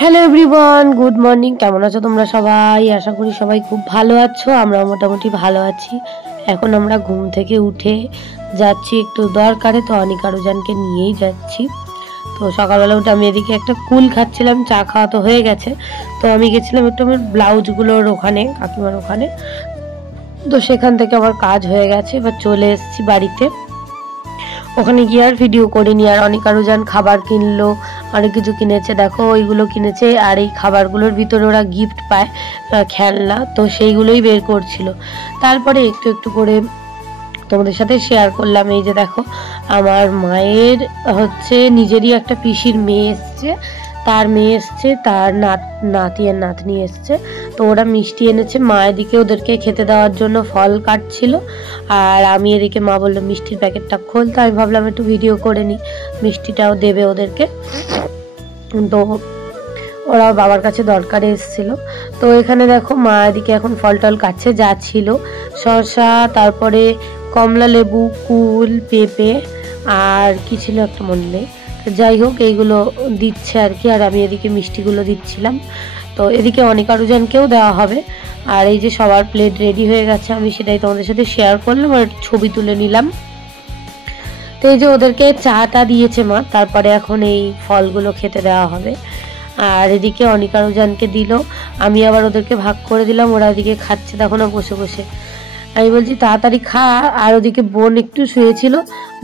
Hello everyone, good morning. কেমন আছো তোমরা সবাই? আশা করি সবাই খুব ভালো আছো। আমরা মোটামুটি ভালো আছি। এখন আমরা ঘুম থেকে উঠে যাচ্ছি একটু দরকারে, তো অনিকা রুজানকে নিয়েই যাচ্ছি। তো সকালবেলা উঠে আমি এদিকে একটা কুল খাচ্ছিলাম, চা খাওয়া তো হয়ে গেছে। তো আমি গেছিলাম একটু আমার ব্লাউজগুলোর ওখানে, কাকিমার ওখানে। তো সেখান থেকে আমার কাজ হয়ে গেছে, এবার চলে এসেছি বাড়িতে। ওখানে গিয়ে আর ভিডিও করিনি। আর অনিকা রুজান খাবার কিনলো, অনেক কিছু কিনেছে, দেখো ওইগুলো কিনেছে। আর এই খাবারগুলোর ভিতরে ওরা গিফট পায়, খেলনা, তো সেইগুলোই বের করছিল। তারপরে একটু একটু করে তোমাদের সাথে শেয়ার করলাম। এই যে দেখো, আমার মায়ের হচ্ছে নিজেরই একটা পিসির মেয়ে এসছে, তার মেয়ে এসছে, তার নাতি আর নাতনি এসছে। তো ওরা মিষ্টি এনেছে, মা এদিকে ওদেরকে খেতে দেওয়ার জন্য ফল কাটছিল, আর আমি এদিকে, মা বললো মিষ্টির প্যাকেটটা খোল। তো আমি ভাবলাম একটু ভিডিও করে নিই, মিষ্টিটাও দেবে ওদেরকে। তো ওরা বাবার কাছে দরকারে এসেছিল। তো এখানে দেখো মা এদিকে এখন ফল টল কাটছে, যা ছিল শসা, তারপরে কমলা লেবু, কুল, পেঁপে, আর কি ছিল একটা মনে নেই। যাই হোক, এইগুলো দিচ্ছে আর কি। আর আমি এদিকে মিষ্টিগুলো দিচ্ছিলাম। তো এদিকে অনিকা রুজানকেও দেওয়া হবে। আর এই যে সবার প্লেট রেডি হয়ে গেছে, আমি সেটাই তোমাদের সাথে শেয়ার করলাম আর ছবি তুলে নিলাম। তো এই যে ওদেরকে চাটা দিয়েছে মা, তারপরে এখন এই ফলগুলো খেতে দেওয়া হবে। আর এদিকে অনিকা রুজানকে দিল, আমি আবার ওদেরকে ভাগ করে দিলাম। ওরা ওদিকে খাচ্ছে দেখো না বসে বসে। আমি বলছি তাড়াতাড়ি খা। আর ওদিকে বোন একটু শুয়েছিল,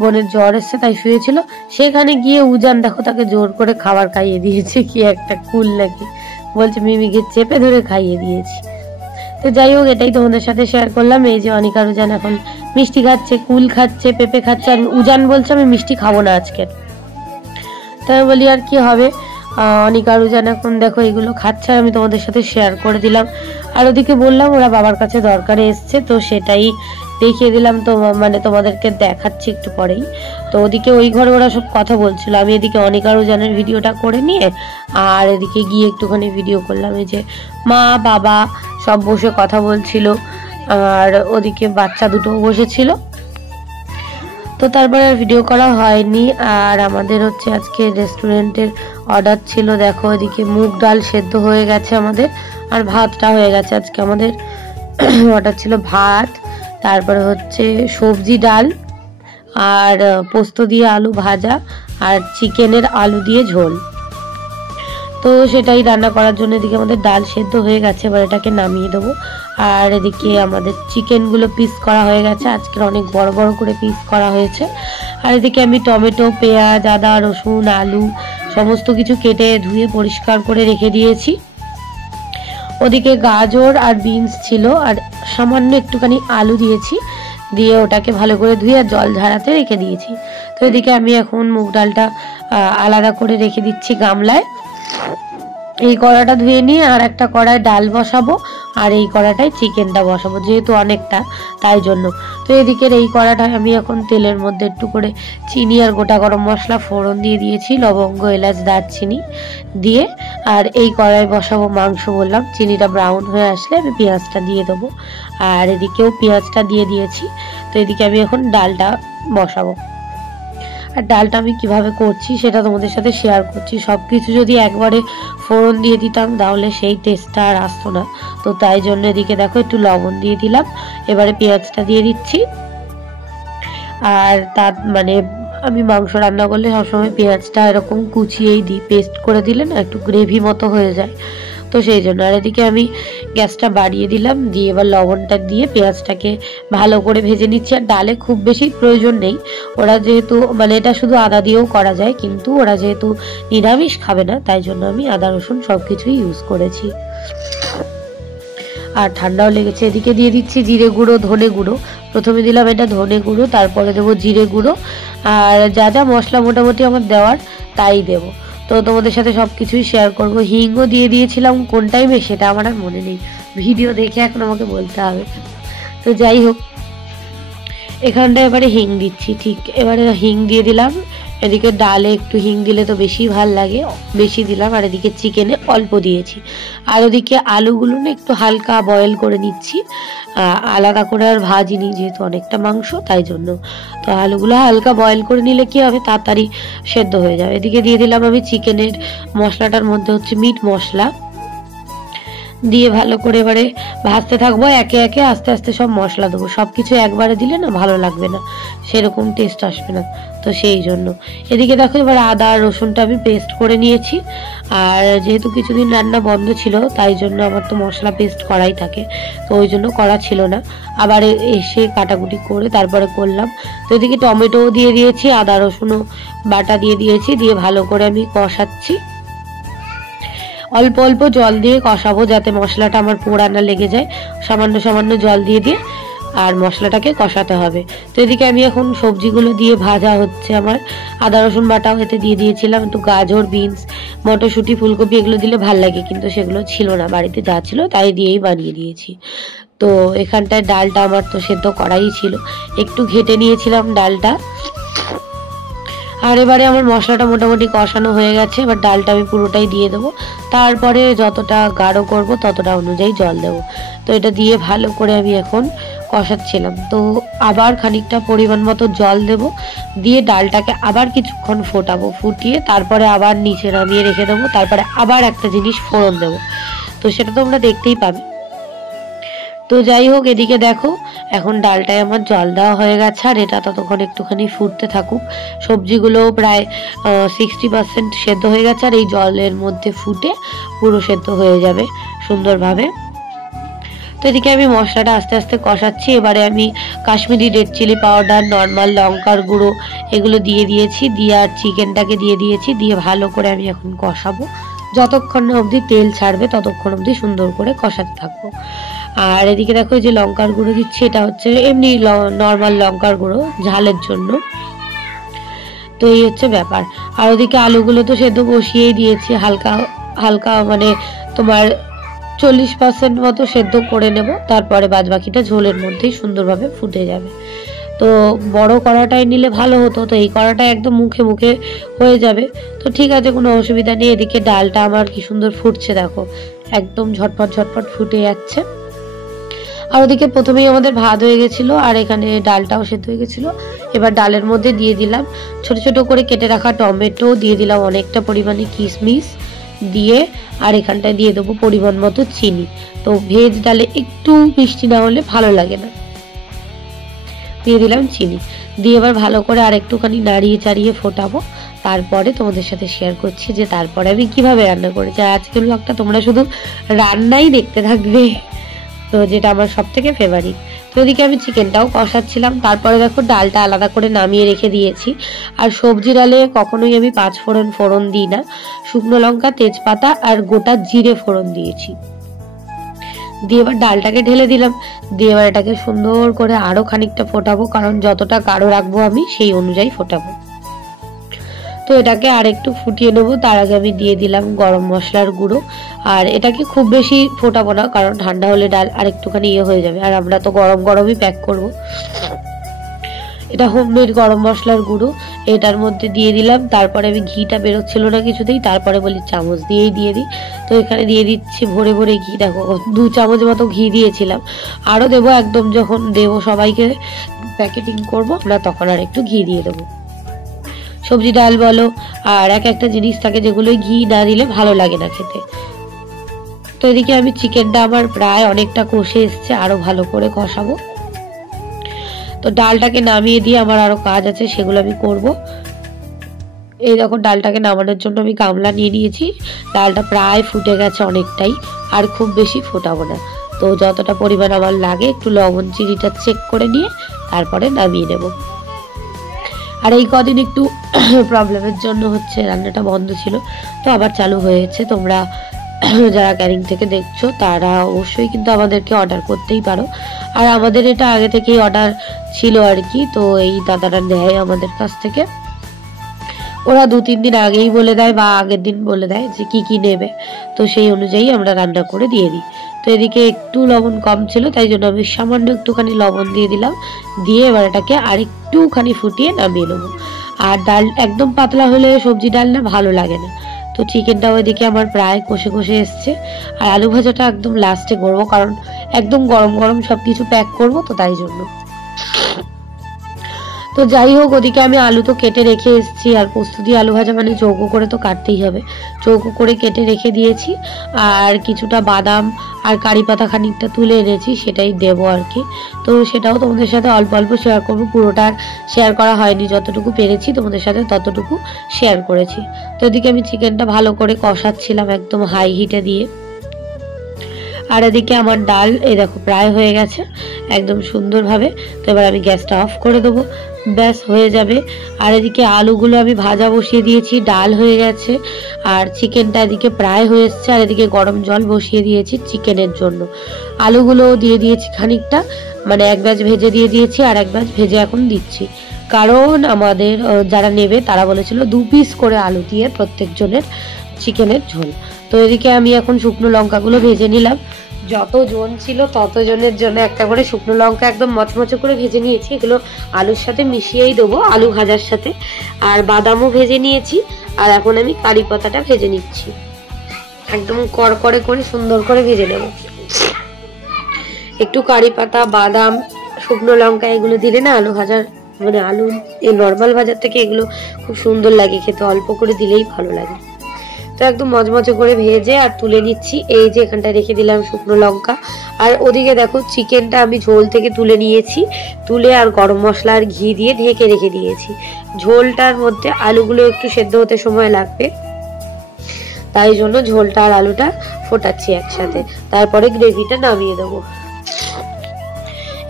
বোনের জ্বর এসছে তাই শুয়েছিল। সেখানে গিয়ে উজান দেখো তাকে জোর করে খাবার খাইয়ে দিয়েছে, কি একটা কুল নাকি, বলছে মিমিকে চেপে ধরে খাইয়ে দিয়েছি। তো যাই হোক, এটাই তোমাদের সাথে শেয়ার করলাম। এই যে অনিকা রুজান এখন মিষ্টি খাচ্ছে, কুল খাচ্ছে, পেঁপে খাচ্ছে। আর উজান বলছে আমি মিষ্টি খাবো না আজকে। তাই আমি বলি আর কি হবে, অনিকা রুজান এখন দেখো এগুলো খাচ্ছে, আমি তোমাদের সাথে শেয়ার করে দিলাম। আর ওদিকে বললাম ওরা বাবার কাছে দরকারে এসছে, তো সেটাই দেখিয়ে দিলাম। তো মানে তোমাদেরকে দেখাচ্ছি একটু পরেই। তো ওদিকে ওই ঘরে ওরা সব কথা বলছিল, আমি এদিকে অনিকা রুজানের ভিডিওটা করে নিয়ে আর এদিকে গিয়ে একটুখানি ভিডিও করলাম। এই যে মা বাবা সব বসে কথা বলছিল, আর ওদিকে বাচ্চা দুটোও বসেছিল। তো তারপরে আর ভিডিও করা হয়নি। আর আমাদের হচ্ছে আজকে রেস্টুরেন্টের অর্ডার ছিল, দেখো এদিকে মুগ ডাল সেদ্ধ হয়ে গেছে আমাদের, আর ভাতটা হয়ে গেছে। আজকে আমাদের অর্ডার ছিল ভাত, তারপরে হচ্ছে সবজি ডাল, আর পোস্ত দিয়ে আলু ভাজা, আর চিকেনের আলু দিয়ে ঝোল। তো সেটাই রান্না করার জন্য এদিকে আমাদের ডাল সেদ্ধ হয়ে গেছে, এবার এটাকে নামিয়ে দেবো। আর এদিকে আমাদের চিকেনগুলো পিস করা হয়ে গেছে, আজকের অনেক বড় বড় করে পিস করা হয়েছে। আর এদিকে আমি টমেটো, পেঁয়াজ, আদা, রসুন, আলু সমস্ত কিছু কেটে ধুয়ে পরিষ্কার করে রেখে দিয়েছি। ওদিকে গাজর আর বিনস ছিল, আর সামান্য একটুখানি আলু দিয়েছি, দিয়ে ওটাকে ভালো করে ধুয়ে আর জল ঝাড়াতে রেখে দিয়েছি। তো এদিকে আমি এখন মুগ ডালটা আলাদা করে রেখে দিচ্ছি গামলায়। এই কড়াটা ধুয়ে নিয়ে আর একটা কড়ায় ডাল বসাবো, আর এই কড়াটায় চিকেনটা বসাবো, যেহেতু অনেকটা তাই জন্য। তো এদিকের এই কড়াটায় আমি এখন তেলের মধ্যে একটু করে চিনি আর গোটা গরম মশলা ফোড়ন দিয়ে দিয়েছি, লবঙ্গ, এলাচ, দারচিনি দিয়ে। আর এই কড়াই বসাবো মাংস, বললাম চিনিটা ব্রাউন হয়ে আসলে আমি পেঁয়াজটা দিয়ে দেবো। আর এদিকেও পেঁয়াজটা দিয়ে দিয়েছি। তো এদিকে আমি এখন ডালটা বসাবো। আর ডালটা আমি কিভাবে করছি সেটা তোমাদের সাথে শেয়ার করছি। সব কিছু যদি একবারে ফোড়ন দিয়ে দিতাম তাহলে সেই টেস্টটা আর আসতো না। তো তাই জন্য এদিকে দেখো একটু লবণ দিয়ে দিলাম, এবারে পেঁয়াজটা দিয়ে দিচ্ছি। আর তার মানে আমি মাংস রান্না করলে সবসময় পেঁয়াজটা এরকম কুচিয়েই দিই, পেস্ট করে দিলে না একটু গ্রেভি মতো হয়ে যায়, তো সেই জন্য। আর এদিকে আমি গ্যাসটা বাড়িয়ে দিলাম, দিয়ে এবার লবণটা দিয়ে পেঁয়াজটাকে ভালো করে ভেজে নিচ্ছি। আর ডালে খুব বেশি প্রয়োজন নেই, ওরা যেহেতু মানে এটা শুধু আদা দিয়েও করা যায়, কিন্তু ওরা যেহেতু নিরামিষ খাবে না তাই জন্য আমি আদা রসুন সব কিছুই ইউজ করেছি। আর ঠান্ডাও লেগেছে। এদিকে দিয়ে দিচ্ছি জিরে গুঁড়ো, ধনে গুঁড়ো। প্রথমে দিলাম এটা ধনে গুঁড়ো, তারপরে দেবো জিরে গুঁড়ো, আর যা যা মশলা মোটামুটি আমার দেওয়ার তাই দেবো। তো তোমাদের সাথে সব কিছুই শেয়ার করবো। হিংও দিয়ে দিয়েছিলাম কোন টাইমে সেটা আমার আর মনে নেই, ভিডিও দেখে এখন আমাকে বলতে হবে। তো যাই হোক, এখানটা এবারে হিং দিচ্ছি, ঠিক এবারে হিং দিয়ে দিলাম, এদিকে ডালে একটু হিং দিলে তো বেশি ভাল লাগে, বেশি দিলাম। আর এদিকে চিকেনে অল্প দিয়েছি। আর ওদিকে আলুগুলো না একটু হালকা বয়েল করে নিচ্ছি, আলাদা করে আর ভাজিনি যেহেতু অনেকটা মাংস তাই জন্য। তো আলুগুলো হালকা বয়েল করে নিলে কি হবে, তাড়াতাড়ি সেদ্ধ হয়ে যাবে। এদিকে দিয়ে দিলাম আমি চিকেনের মশলাটার মধ্যে হচ্ছে মিট মশলা দিয়ে ভালো করে এবারে ভাজতে থাকবো। একে একে আস্তে আস্তে সব মশলা দেবো, সবকিছু একবারে দিলে না ভালো লাগবে না, সেরকম টেস্ট আসবে না, তো সেই জন্য। এদিকে দেখো এবার আদা রসুনটা আমি পেস্ট করে নিয়েছি। আর যেহেতু কিছুদিন রান্না বন্ধ ছিল তাই জন্য আমার তো মশলা পেস্ট করাই থাকে, তো ওই জন্য করা ছিল না, আবার এসে কাটাকুটি করে তারপরে করলাম। তো এদিকে টমেটোও দিয়ে দিয়েছি, আদা রসুনও বাটা দিয়ে দিয়েছি, দিয়ে ভালো করে আমি কষাচ্ছি। অল্প অল্প জল দিয়ে কষাবো যাতে মশলাটা আমার পোড়া না লেগে যায়, সামান্য সামান্য জল দিয়ে দিয়ে আর মশলাটাকে কষাতে হবে। তো এদিকে আমি এখন সবজিগুলো দিয়ে ভাজা হচ্ছে আমার, আদা রসুন বাটাও এতে দিয়ে দিয়েছিলাম, একটু গাজর, বিনস, মটরশুঁটি, ফুলকপি এগুলো দিলে ভাল লাগে, কিন্তু সেগুলো ছিল না বাড়িতে, যা ছিল তাই দিয়েই বানিয়ে দিয়েছি। তো এখানটায় ডালটা আমার তো সেদ্ধ করাই ছিল, একটু ঘেটে নিয়েছিলাম ডালটা। আর এবারে আমার মশলাটা মোটামুটি কষানো হয়ে গেছে, এবার ডালটা আমি পুরোটাই দিয়ে দেবো, তারপরে যতটা গাঢ় করব ততটা অনুযায়ী জল দেবো। তো এটা দিয়ে ভালো করে আমি এখন কষাচ্ছিলাম। তো আবার খানিকটা পরিমাণ মতো জল দেব, দিয়ে ডালটাকে আবার কিছুক্ষণ ফোটাবো, ফুটিয়ে তারপরে আবার নিচে নামিয়ে রেখে দেবো, তারপরে আবার একটা জিনিস ফোড়ন দেবো, তো সেটা তোমরা দেখতেই পাবে। তো যাই হোক, এদিকে দেখো এখন ডালটায় আমার জল দেওয়া হয়ে গেছে, আর এটা ততক্ষণ একটুখানি ফুটতে থাকুক। সবজিগুলো প্রায় 60% সেদ্ধ হয়ে গেছে, আর এই জলের মধ্যে ফুটে পুরো সেদ্ধ হয়ে যাবে সুন্দরভাবে। তো এদিকে আমি মশলাটা আস্তে আস্তে কষাচ্ছি। এবারে আমি Kashmiri red chilli powder, normal লঙ্কার গুঁড়ো এগুলো দিয়ে দিয়েছি, দিয়ে আর চিকেনটাকে দিয়ে দিয়েছি, দিয়ে ভালো করে আমি এখন কষাবো, যতক্ষণ অবধি তেল ছাড়বে ততক্ষণ অবধি সুন্দর করে কষাতে থাকবো। আর এদিকে দেখো যে লঙ্কার গুঁড়ো দিচ্ছি, এটা হচ্ছে এমনি নর্মাল লঙ্কার গুঁড়ো ঝালের জন্য। তো এই হচ্ছে ব্যাপার। আর ওদিকে আলুগুলো তো সেদ্ধ বসিয়েই দিয়েছি, হালকা হালকা মানে তোমার 40% মতো সেদ্ধ করে নেব, তারপরে বাদবাকিটা ঝোলের মধ্যেই সুন্দরভাবে ফুটে যাবে। তো বড় কড়াটাই নিলে ভালো হতো, তো এই কড়াটা একদম মুখে মুখে হয়ে যাবে, তো ঠিক আছে, কোনো অসুবিধা নেই। এদিকে ডালটা আমার কি সুন্দর ফুটছে দেখো, একদম ঝটপট ঝটপট ফুটে যাচ্ছে। আর ওদিকে প্রথমেই আমাদের ভাত হয়ে গেছিলো, আর এখানে ডালটাও সেদ্ধ হয়ে গেছিলো। এবার ডালের মধ্যে দিয়ে দিলাম ছোট ছোট করে কেটে রাখা টমেটো, দিয়ে দিলাম অনেকটা পরিমাণে কিশমিশ দিয়ে, আর এখানটায় দিয়ে দেবো পরিমাণ মতো চিনি। তো ভেজ ডালে একটু মিষ্টি না হলে ভালো লাগে না, দিয়ে দিলাম চিনি, দিয়ে এবার ভালো করে আর একটুখানি নাড়িয়ে চাড়িয়ে ফোটাবো। তারপরে তোমাদের সাথে শেয়ার করছি যে তারপরে আমি কিভাবে রান্না করেছি। আর আজকের ব্লগটা তোমরা শুধু রান্নাই দেখতে থাকবে, তো যেটা আমার সব থেকে ফেভারিট। তো ওদিকে আমি চিকেনটাও কষাচ্ছিলাম, তারপরে দেখো ডালটা আলাদা করে নামিয়ে রেখে দিয়েছি। আর সবজি ডালে কখনোই আমি 5 ফোড়ন দিই না, শুকনো লঙ্কা, তেজপাতা আর গোটা জিরে ফোড়ন দিয়েছি। দিয়ে এবার ডালটাকে ঢেলে দিলাম, দিয়ে এবার এটাকে সুন্দর করে আরো খানিকটা ফোটাবো, কারণ যতটা গাঢ় রাখবো আমি সেই অনুযায়ী ফোটাবো। তো এটাকে আর একটু ফুটিয়ে নেবো। তার আগে আমি দিয়ে দিলাম গরম মশলার গুঁড়ো, আর এটাকে খুব বেশি ফোটাবো না, কারণ ঠান্ডা হলে ডাল আর একটুখানি হয়ে যাবে, আর আমরা তো গরম গরমই প্যাক করব। এটা হোমমেড গরম মশলার গুঁড়ো, এটার মধ্যে দিয়ে দিলাম। তারপরে আমি ঘিটা বেরোচ্ছিল না কিছুতেই, তারপরে বলি চামচ দিয়েই দিয়ে দিই। তো এখানে দিয়ে দিচ্ছি ভরে ভরে ঘি, দেখো 2 চামচ মতো ঘি দিয়েছিলাম, আরও দেবো, একদম যখন দেবো সবাইকে প্যাকেটিং করবো আমরা তখন আর একটু ঘি দিয়ে দেবো। সবজি ডাল বলো আর এক একটা জিনিস থাকে যেগুলোই ঘি না দিলে ভালো লাগে না খেতে। তো এদিকে আমি চিকেনটা আমার প্রায় অনেকটা কষে এসছে, আরো ভালো করে কষাবো। তো ডালটাকে নামিয়ে দিয়ে আমার আরো কাজ আছে, সেগুলো আমি করব। এই দেখো ডালটাকে নামানোর জন্য আমি গামলা নিয়ে নিয়েছি, ডালটা প্রায় ফুটে গেছে অনেকটাই, আর খুব বেশি ফোটাবো না। তো যতটা পরিমাণ আমার লাগে একটু লবণ চিনিটা চেক করে নিয়ে তারপরে নামিয়ে নেব। আর এই কদিন একটু প্রবলেমের জন্য হচ্ছে রান্নাটা বন্ধ ছিল, তো আবার চালু হয়েছে। তোমরা যারা ক্যারিং থেকে দেখছো তারা অবশ্যই কিন্তু আমাদেরকে অর্ডার করতেই পারো, আর আমাদের এটা আগে থেকেই অর্ডার ছিল আর কি। তো এই দাদারা নেয় আমাদের কাছ থেকে, ওরা 2-3 দিন আগেই বলে দেয় বা আগের দিন বলে দেয় যে কি কি নেবে, তো সেই অনুযায়ী আমরা রান্না করে দিয়ে দিই। তো এদিকে একটু লবণ কম ছিল, তাই জন্য আমি সামান্য একটুখানি লবণ দিয়ে দিলাম, দিয়ে এবার এটাকে আর একটুখানি ফুটিয়ে নামিয়ে নেবো। আর ডাল একদম পাতলা হলে সবজি ডাল না ভালো লাগে না। তো চিকেনটাও এদিকে আমার প্রায় কষে কষে এসছে। আর আলু ভাজাটা একদম লাস্টে করবো, কারণ একদম গরম গরম সব কিছু প্যাক করবো, তো তাই জন্য। তো যাই হোক, ওদিকে আমি আলু তো কেটে রেখে এসেছি, আর পোস্ত দিয়ে আলু ভাজা মানে চৌকো করে তো কাটতেই হবে, চৌকো করে কেটে রেখে দিয়েছি। আর কিছুটা বাদাম আর কারি পাতা খানিকটা তুলে এনেছি, সেটাই দেবো আর কি। তো সেটাও তোমাদের সাথে অল্প অল্প শেয়ার করবো, পুরোটা শেয়ার করা হয়নি, যতটুকু পেরেছি তোমাদের সাথে ততটুকু শেয়ার করেছি। তো এদিকে আমি চিকেনটা ভালো করে কষাচ্ছিলাম একদম হাই হিটে দিয়ে। আর এদিকে আমার ডাল এই দেখো প্রায় হয়ে গেছে একদম সুন্দরভাবে। তো এবার আমি গ্যাসটা অফ করে দেবো, ব্যাস হয়ে যাবে। আর এদিকে আলুগুলো আমি ভাজা বসিয়ে দিয়েছি, ডাল হয়ে গেছে, আর চিকেনটা এদিকে প্রায় হয়ে এসছে। আর এদিকে গরম জল বসিয়ে দিয়েছি চিকেনের জন্য। আলুগুলোও দিয়ে দিয়েছি খানিকটা, মানে এক ব্যাচ ভেজে দিয়ে দিয়েছি, আর এক ব্যাচ ভেজে এখন দিচ্ছি, কারণ আমাদের যারা নেবে তারা বলেছিল 2 পিস করে আলু দিয়ে প্রত্যেকজনের চিকেনের ঝোল। তো এদিকে আমি এখন শুকনো লঙ্কাগুলো ভেজে নিলাম, যত জন ছিল ততজনের জন্য একটা করে শুকনো লঙ্কা একদম মচমচে করে ভেজে নিয়েছি। এগুলো আলুর সাথে মিশিয়েই দেবো, আলু ভাজার সাথে। আর বাদামও ভেজে নিয়েছি, আর এখন আমি কারি পাতাটা ভেজে নিচ্ছি, একদম কড়কড়ে করে সুন্দর করে ভেজে নেব। একটু কারি পাতা, বাদাম, শুকনো লঙ্কা এগুলো দিলে না আলু ভাজার মানে আলু এই নর্মাল ভাজার থেকে এগুলো খুব সুন্দর লাগে খেতে, অল্প করে দিলেই ভালো লাগে। তো একদম মজমজে করে ভেজে আর তুলে নিচ্ছি। এই যে এখানটা রেখে দিলাম শুকনো লঙ্কা। আর ওদিকে দেখো চিকেনটা আমি ঝোল থেকে তুলে নিয়েছি, তুলে আর গরম মশলা আর ঘি দিয়ে ঢেকে রেখে দিয়েছি। ঝোলটার মধ্যে আলুগুলো একটু সেদ্ধ হতে সময় লাগবে, তাই জন্য ঝোলটা আর আলুটা ফোটাচ্ছি একসাথে, তারপরে গ্রেভিটা নামিয়ে দেবো।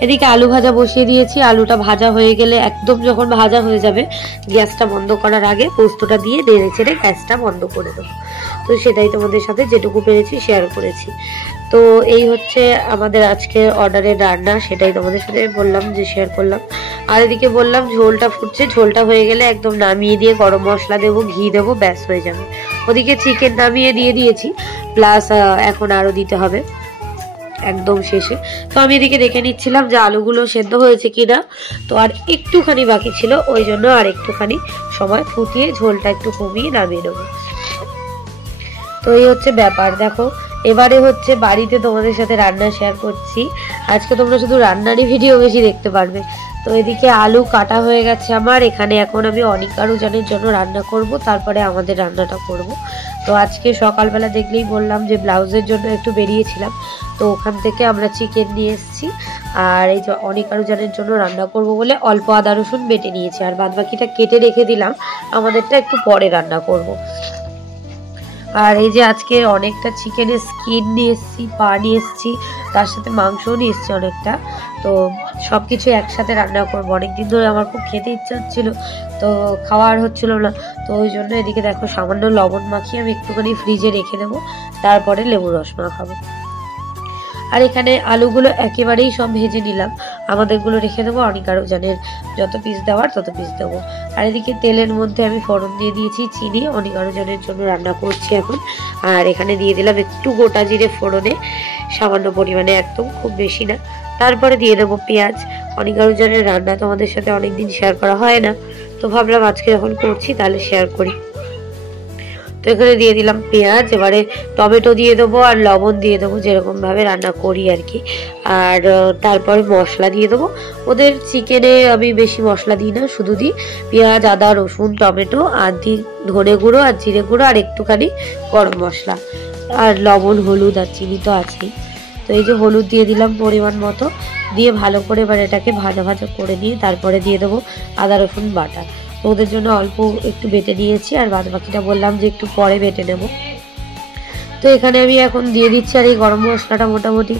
এদিকে আলু ভাজা বসিয়ে দিয়েছি, আলুটা ভাজা হয়ে গেলে একদম যখন ভাজা হয়ে যাবে গ্যাসটা বন্ধ করার আগে পোস্তটা দিয়ে নেড়ে ছেড়ে গ্যাসটা বন্ধ করে দেবো। তো সেটাই তোমাদের সাথে যেটুকু পেরেছি শেয়ার করেছি। তো এই হচ্ছে আমাদের আজকের অর্ডারের রান্না, সেটাই তোমাদের সাথে বললাম যে শেয়ার করলাম। আর এদিকে বললাম ঝোলটা ফুটছে, ঝোলটা হয়ে গেলে একদম নামিয়ে দিয়ে গরম মশলা দেবো, ঘি দেবো, ব্যাস হয়ে যাবে। ওদিকে চিকেন নামিয়ে দিয়ে দিয়েছি, প্লাস এখন আরও দিতে হবে একদম শেষে। তো আমি এদিকে দেখে নিচ্ছিলাম যে আলুগুলো সেদ্ধ হয়েছে কিনা, তো আর একটুখানি বাকি ছিল, ওই জন্য আর একটুখানি সময় ফুটিয়ে ঝোলটা একটু কমিয়ে নামিয়ে নেবো। তো এই হচ্ছে ব্যাপার। দেখো এবারে হচ্ছে বাড়িতে তোমাদের সাথে রান্না শেয়ার করছি। আজকে তোমরা শুধু রান্নারই ভিডিও বেশি দেখতে পারবে। তো এদিকে আলু কাটা হয়ে গেছে আমার, এখানে এখন আমি অনিকা রুজানের জন্য রান্না করব, তারপরে আমাদের রান্নাটা করব। তো আজকে সকালবেলা দেখলেই বললাম যে ব্লাউজের জন্য একটু বেরিয়েছিলাম, তো ওখান থেকে আমরা চিকেন নিয়ে এসেছি। আর এই যে অনিকা রুজানের জন্য রান্না করব বলে অল্প আদা রসুন বেটে নিয়েছি, আর বাদ বাকিটা কেটে রেখে দিলাম, আমাদেরটা একটু পরে রান্না করব। আর এই যে আজকে অনেকটা চিকেনের স্কিন নিয়ে এসেছি, পা নিয়ে এসেছি, তার সাথে মাংসও নিয়ে এসেছি অনেকটা। তো সব কিছু একসাথে রান্না করবো, অনেকদিন ধরে আমার খুব খেতে ইচ্ছা হচ্ছিল, তো খাওয়া আর হচ্ছিল না। তো ওই জন্য এদিকে দেখো সামান্য লবণ মাখিয়ে আমি একটুখানি ফ্রিজে রেখে দেবো, তারপরে লেবুর রস মাখাবো। আর এখানে আলুগুলো একেবারেই সব ভেজে নিলাম, আমাদেরগুলো রেখে দেবো, অনিকা রুজানের যত পিস দেওয়ার তত পিস দেবো। আর এদিকে তেলের মধ্যে আমি ফোড়ন দিয়ে দিয়েছি চিনি, অনিকা রুজানের জন্য রান্না করছি এখন। আর এখানে দিয়ে দিলাম একটু গোটা জিরে ফোড়নে, সামান্য পরিমাণে, একদম খুব বেশি না। তারপরে দিয়ে দেবো পেঁয়াজ। অনিকা রুজানের রান্না তোমাদের সাথে অনেকদিন শেয়ার করা হয় না, তো ভাবলাম আজকে যখন করছি তাহলে শেয়ার করি। তো এখানে দিয়ে দিলাম পেঁয়াজ, এবারে টমেটো দিয়ে দেবো আর লবণ দিয়ে দেবো, যেরকম ভাবে রান্না করি আর কি। আর তারপরে মশলা দিয়ে দেবো। ওদের চিকেনে আমি বেশি মশলা দিই না, শুধু দিই পেঁয়াজ, আদা, রসুন, টমেটো, আর দিই ধনে গুঁড়ো আর জিরে গুঁড়ো আর একটুখানি গরম মশলা, আর লবণ, হলুদ আর চিনি তো আছেই। তো এই যে হলুদ দিয়ে দিলাম পরিমাণ মতো, দিয়ে ভালো করে এবার এটাকে ভাজা ভাজা করে নিয়ে তারপরে দিয়ে দেবো আদা রসুন বাটা। তো ওদের জন্য অল্প একটু বেটে নিয়েছি, আর বাদ বাকিটা বললাম যে একটু পরে বেটে নেব। তো এখানে আমি এখন দিয়ে দিচ্ছি, আর এই গরম মশলাটা মোটামুটি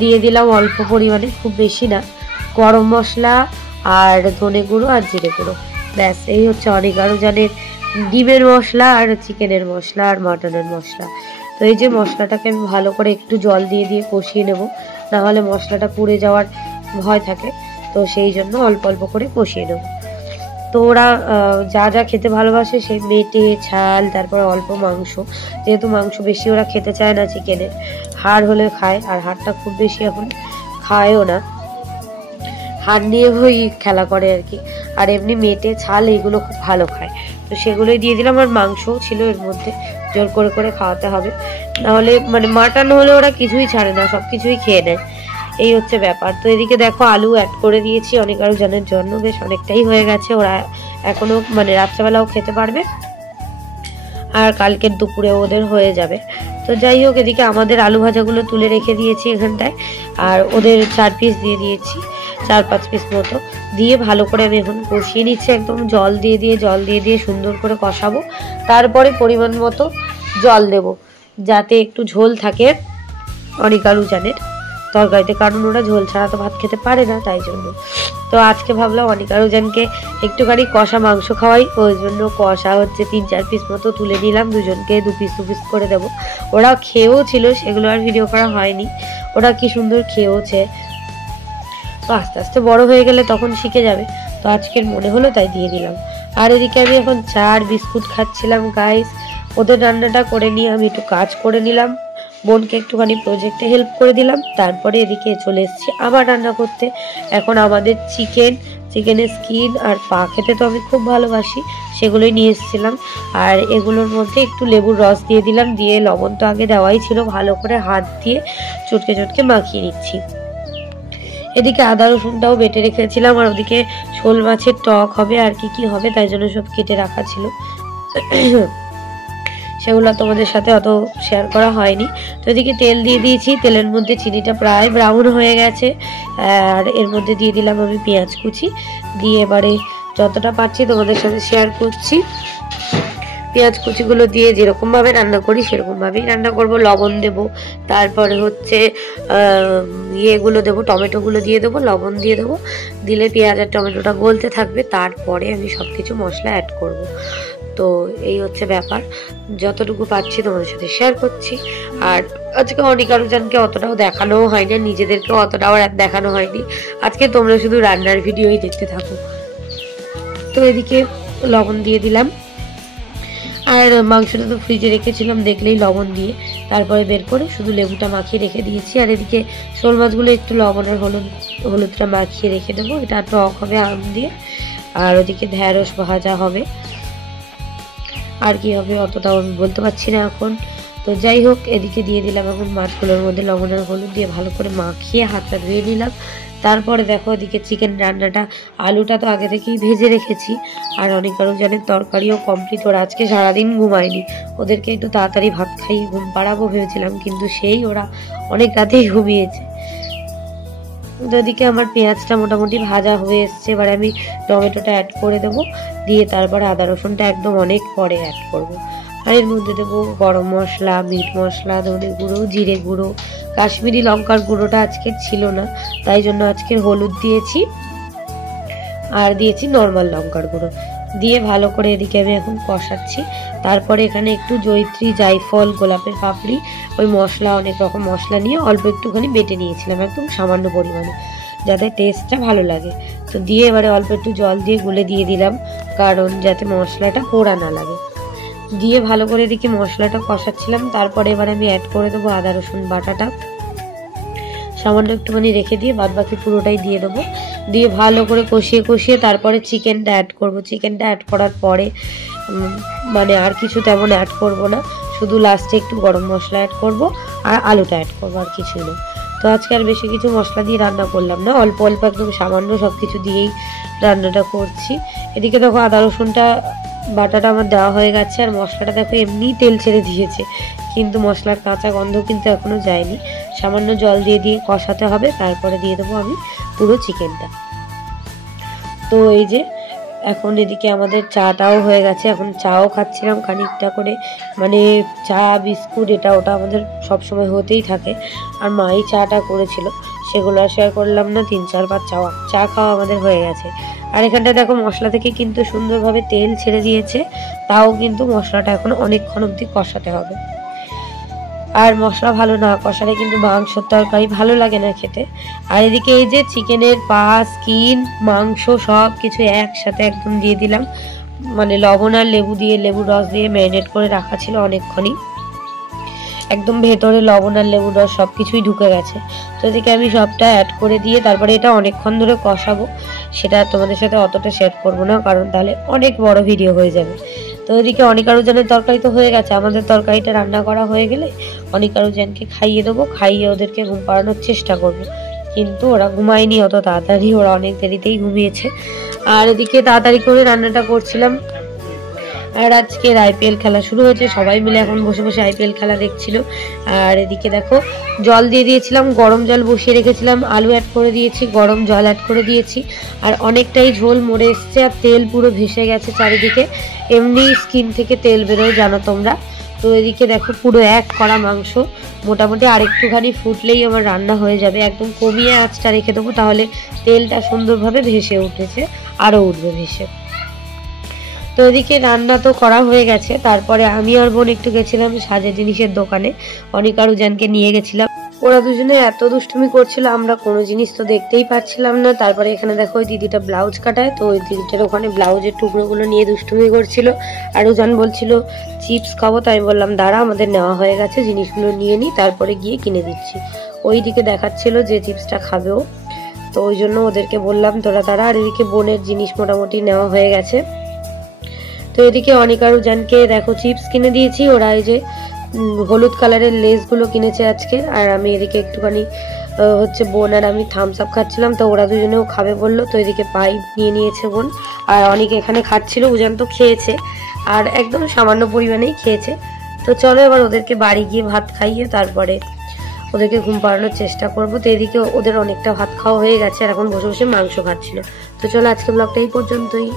দিয়ে দিলাম অল্প পরিমাণে, খুব বেশি না। গরম মশলা আর ধনে গুঁড়ো আর জিরে গুঁড়ো, ব্যাস এই হচ্ছে অনিকা রুজানের ডিমের মশলা আর চিকেনের মশলা আর মাটনের মশলা। তো এই যে মশলাটাকে আমি ভালো করে একটু জল দিয়ে দিয়ে কষিয়ে নেব, না হলে মশলাটা পুড়ে যাওয়ার ভয় থাকে, তো সেই জন্য অল্প অল্প করে কষিয়ে নেব। তো ওরা যা যা খেতে ভালোবাসে, সেই মেটে ছাল, তারপর অল্প মাংস, যেহেতু মাংস বেশি ওরা খেতে চায় না চিকেনের, হাড় হলে খায়, আর হাড়টা খুব বেশি এখন খায়ও না, হাড় নিয়ে ওই খেলা করে আর কি। আর এমনি মেটে ছাল এগুলো খুব ভালো খায়, তো সেগুলোই দিয়ে দিলাম। আর মাংসও ছিল এর মধ্যে, জোর করে করে খাওয়াতে হবে, নাহলে মানে মাটন হলে ওরা কিছুই ছাড়ে না, সব কিছুই খেয়ে নেয়, এই হচ্ছে ব্যাপার। তো এদিকে দেখো আলু অ্যাড করে দিয়েছি অনেক আরো জনের জন্য, বেশ অনেকটাই হয়ে গেছে, ওরা এখনো মানে রাত্রেবেলাও খেতে পারবে আর কালকের দুপুরে ওদের হয়ে যাবে। তো যাই হোক, এদিকে আমাদের আলু ভাজাগুলো তুলে রেখে দিয়েছি এখানটায়, আর ওদের 4 পিস দিয়ে দিয়েছি, 4-5 পিস মতো দিয়ে ভালো করে আমি এখন কষিয়ে নিচ্ছি, একদম জল দিয়ে সুন্দর করে কষাবো। তারপরে পরিমাণ মতো জল দেব, যাতে একটু ঝোল থাকে অনেক আলু জানের তরকারিতে, কারণ ওরা ঝোল ছাড়া তো ভাত খেতে পারে না, তাই জন্য। তো আজকে ভাবলাম অনেক আরো জানকে একটুখানি কষা মাংস খাওয়াই, ওই জন্য কষা হচ্ছে 3-4 পিস মতো তুলে নিলাম, দুজনকে 2 পিস করে দেবো। ওরা খেয়েও ছিল, সেগুলো আর ভিডিও করা হয়নি, ওরা কি সুন্দর খেয়েওছে। তো আস্তে আস্তে বড় হয়ে গেলে তখন শিখে যাবে, তো আজকের মনে হলো তাই দিয়ে দিলাম। আর এদিকে আমি এখন 4 বিস্কুট খাচ্ছিলাম গাইস। ওদের রান্নাটা করে নিয়ে আমি একটু কাজ করে নিলাম, বোনকে একটুখানি প্রজেক্টে হেল্প করে দিলাম, তারপরে এদিকে চলে এসেছি আবার রান্না করতে। এখন আমাদের চিকেনের স্কিন আর পা খেতে তো আমি খুব ভালোবাসি, সেগুলোই নিয়ে এসেছিলাম। আর এগুলোর মধ্যে একটু লেবুর রস দিয়ে দিলাম, দিয়ে লবণ তো আগে দেওয়াই ছিল, ভালো করে হাত দিয়ে চটকে মাখিয়ে নিচ্ছি। এদিকে আদা রসুনটাও বেটে রেখেছিলাম, আর ওদিকে শোল মাছের টক হবে আর কি হবে, তাই জন্য সব কেটে রাখা ছিল, সেগুলো তোমাদের সাথে অত শেয়ার করা হয়নি। তো এদিকে তেল দিয়ে দিয়েছি, তেলের মধ্যে চিনিটা প্রায় ব্রাউন হয়ে গেছে, আর এর মধ্যে দিয়ে দিলাম আমি পেঁয়াজ কুচি, দিয়ে এবারে যতটা পারছি তোমাদের সাথে শেয়ার করছি। পেঁয়াজ কুচিগুলো দিয়ে যেরকমভাবে রান্না করি সেরকমভাবেই রান্না করব। লবণ দেব, তারপরে হচ্ছে ইয়েগুলো দেবো, টমেটোগুলো দিয়ে দেবো, লবণ দিয়ে দেবো, দিলে পেঁয়াজ আর টমেটোটা গলতে থাকবে, তারপরে আমি সব কিছু মশলা অ্যাড করব। তো এই হচ্ছে ব্যাপার, যতটুকু পাচ্ছি তোমাদের সাথে শেয়ার করছি। আর আজকে অনেক আরো জানকে অতটাও দেখানোও হয়নি, নিজেদেরকেও অতটাও দেখানো হয়নি, আজকে তোমরা শুধু রান্নার ভিডিওই দেখতে থাকো। তো এদিকে লবণ দিয়ে দিলাম, আর মাংসটা তো ফ্রিজে রেখেছিলাম দেখলেই লবণ দিয়ে, তারপরে বের করে শুধু লেবুটা মাখিয়ে রেখে দিয়েছি। আর এদিকে শোল মাছগুলো একটু লবণ আর হলুদটা মাখিয়ে রেখে দেবো, এটা টক হবে আম দিয়ে। আর ওদিকে ঢেঁড়স ভাজা হবে, আর কি হবে অতটাও আমি বলতে পারছি না এখন। তো যাই হোক, এদিকে দিয়ে দিলাম এখন মাছগুলোর মধ্যে লবণ আর হলুদ দিয়ে ভালো করে মাখিয়ে হাতটা ধুয়ে নিলাম। তারপরে দেখো এদিকে চিকেন রান্নাটা, আলুটা তো আগে থেকেই ভেজে রেখেছি, আর অনেক আরো জানের তরকারিও কমপ্লিট। ওরা আজকে সারাদিন ঘুমায়নি, ওদেরকে একটু তাড়াতাড়ি ভাত খাইয়ে ঘুম পাড়াবো ভেবেছিলাম, কিন্তু সেই ওরা অনেক রাতেই ঘুমিয়েছে। তো এদিকে আমার পেঁয়াজটা মোটামুটি ভাজা হয়ে এসছে, এবার আমি টমেটোটা অ্যাড করে দেবো, দিয়ে তারপরে আদা রসুনটা একদম অনেক পরে অ্যাড করব। আর এর মধ্যে দেবো গরম মশলা, মিট মশলা, ধনে গুঁড়ো, জিরে গুঁড়ো, কাশ্মীরি লঙ্কার গুঁড়োটা আজকে ছিল না, তাই জন্য আজকে হলুদ দিয়েছি, আর দিয়েছি নর্মাল লঙ্কার গুঁড়ো, দিয়ে ভালো করে এদিকে আমি এখন কষাচ্ছি। তারপরে এখানে একটু জয়িত্রী, জায়ফল, গোলাপের পাপড়ি, ওই মশলা, অনেক রকম মশলা নিয়ে অল্প একটুখানি বেটে নিয়েছিলাম, একদম সামান্য পরিমাণে, যাতে টেস্টটা ভালো লাগে। তো দিয়ে এবারে অল্প একটু জল দিয়ে গুলে দিয়ে দিলাম, কারণ যাতে মশলাটা পোড়া না লাগে। দিয়ে ভালো করে এদিকে মশলাটা কষাচ্ছিলাম। তারপরে এবার আমি অ্যাড করে দেবো আদা রসুন বাটাটা, সামান্য একটুখানি রেখে দিয়ে বাদবাকি পুরোটাই দিয়ে দেবো, দিয়ে ভালো করে কষিয়ে তারপরে চিকেনটা অ্যাড করব। চিকেনটা অ্যাড করার পরে মানে আর কিছু তেমন অ্যাড করব না, শুধু লাস্টে একটু গরম মশলা অ্যাড করব আর আলুটা অ্যাড করবো, আর কিছুই না। তো আজকে আর বেশি কিছু মশলা দিয়ে রান্না করলাম না, অল্প অল্প একদম সামান্য সব কিছু দিয়েই রান্নাটা করছি। এদিকে দেখো আদা রসুনটা বাটাটা আমার দেওয়া হয়ে গেছে, আর মশলাটা দেখো এমনিই তেল ছেড়ে দিয়েছে, কিন্তু মশলার কাঁচা গন্ধ কিন্তু এখনো যায়নি। সামান্য জল দিয়ে কষাতে হবে, তারপরে দিয়ে দেবো আমি পুরো চিকেনটা। তো এই যে এখন এদিকে আমাদের চাটাও হয়ে গেছে, এখন চাও খাচ্ছিলাম খানিকটা করে, মানে চা বিস্কুট এটা ওটা আমাদের সবসময় হতেই থাকে, আর মাই চাটা করেছিল, সেগুলো আর শেয়ার করলাম না। 3-4 বার চা খাওয়া আমাদের হয়ে গেছে। আর এখানটা দেখো মশলা থেকে কিন্তু সুন্দরভাবে তেল ছেড়ে দিয়েছে, তাও কিন্তু মশলাটা এখন অনেকক্ষণ অবধি কষাতে হবে। আর মশলা ভালো না কষালে কিন্তু মাংসর তরকারি ভালো লাগে না খেতে। আর এদিকে এই যে চিকেনের পা, স্কিন, মাংস সব কিছু একসাথে একদম দিয়ে দিলাম, মানে লবণ আর লেবুর রস দিয়ে ম্যারিনেট করে রাখা ছিল অনেকক্ষণই। একদম ভেতরে লবণ আর লেবুর রস সব কিছুই ঢুকে গেছে। তো এদিকে আমি সবটা অ্যাড করে দিয়ে তারপরে এটা অনেকক্ষণ ধরে কষাবো, সেটা তোমাদের সাথে অতটা শেয়ার করবো না, কারণ তাহলে অনেক বড় ভিডিও হয়ে যাবে। তো এদিকে অনিক আরুজানের তরকারি তো হয়ে গেছে, আমাদের তরকারিটা রান্না করা হয়ে গেলে অনিক আরুজানকে খাইয়ে দেবো, খাইয়ে ওদেরকে ঘুম পাড়ানোর চেষ্টা করবো। কিন্তু ওরা ঘুমায়নি অত তাড়াতাড়ি, ওরা অনেক দেরিতেই ঘুমিয়েছে। আর এদিকে তাড়াতাড়ি করে রান্নাটা করছিলাম। আর আজকের আইপিএল খেলা শুরু হয়েছে, সবাই মিলে এখন বসে বসে আইপিএল খেলা দেখছিল। আর এদিকে দেখো জল দিয়ে দিয়েছিলাম, গরম জল বসিয়ে রেখেছিলাম, আলু অ্যাড করে দিয়েছি, গরম জল অ্যাড করে দিয়েছি। আর অনেকটাই ঝোল মরে এসছে আর তেল পুরো ভেসে গেছে চারিদিকে, এমনি স্কিন থেকে তেল বেরোয় জানো তোমরা। তো এদিকে দেখো পুরো এক কড়া মাংস, মোটামুটি আরেকটুখানি ফুটলেই আমার রান্না হয়ে যাবে। একদম কমিয়ে আঁচটা রেখে দেবো, তাহলে তেলটা সুন্দরভাবে ভেসে উঠেছে, আরও উঠবে ভেসে। তো এদিকে রান্না তো করা হয়ে গেছে। তারপরে আমি আর বোন একটু গেছিলাম সাজের জিনিসের দোকানে, অনিক আরুজানকে নিয়ে গেছিলাম। ওরা দুজনে এত দুষ্টুমি করছিল, আমরা কোনো জিনিস তো দেখতেই পাচ্ছিলাম না। তারপরে এখানে দেখো ওই দিদিটা ব্লাউজ কাটায়, তো ওই দিদিটার ওখানে ব্লাউজের টুকরোগুলো নিয়ে দুষ্টুমি করছিল। আরুজান বলছিল চিপস খাবো, তো আমি বললাম দাঁড়া আমাদের নেওয়া হয়ে গেছে, জিনিসগুলো নিয়ে নিই তারপরে গিয়ে কিনে দিচ্ছি। ওই দিকে দেখাচ্ছিল যে চিপসটা খাবেও, তো ওই জন্য ওদেরকে বললাম তোরা তারা। আর এদিকে বোনের জিনিস মোটামুটি নেওয়া হয়ে গেছে। তো এদিকে অনিক আরুজানকে দেখো চিপস কিনে দিয়েছি, ওরা এই যে হলুদ কালারের লেসগুলো কিনেছে আজকে। আর আমি এদিকে একটুখানি হচ্ছে বোন আর আমি থামস আপ খাচ্ছিলাম, তো ওরা দুজনেও খাবে বললো, তো এদিকে পাইপ নিয়ে নিয়েছে বোন। আর অনেক এখানে খাচ্ছিল, উজান তো খেয়েছে আর একদম সামান্য পরিমাণেই খেয়েছে। তো চলো এবার ওদেরকে বাড়ি গিয়ে ভাত খাইয়ে তারপরে ওদেরকে ঘুম পাড়ানোর চেষ্টা করবো। তো এদিকে ওদের অনেকটা ভাত খাওয়া হয়ে গেছে আর এখন বসে বসে মাংস খাচ্ছিল। তো চলো আজকে ব্লগটা এই পর্যন্তই।